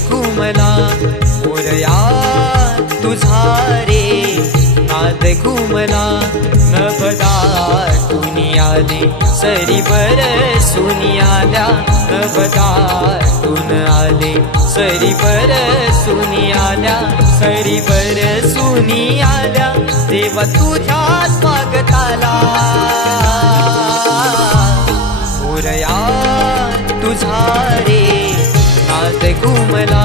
घुमला मोरया तुझा रे नाद घुमला नभदाटून आले सरी बरसून आल्या नभदाटून आले सरी बरसून आल्या सरी बरसून आल्या देवा तुझ्या स्वागताला मोरया तुझा रे नाद घुमला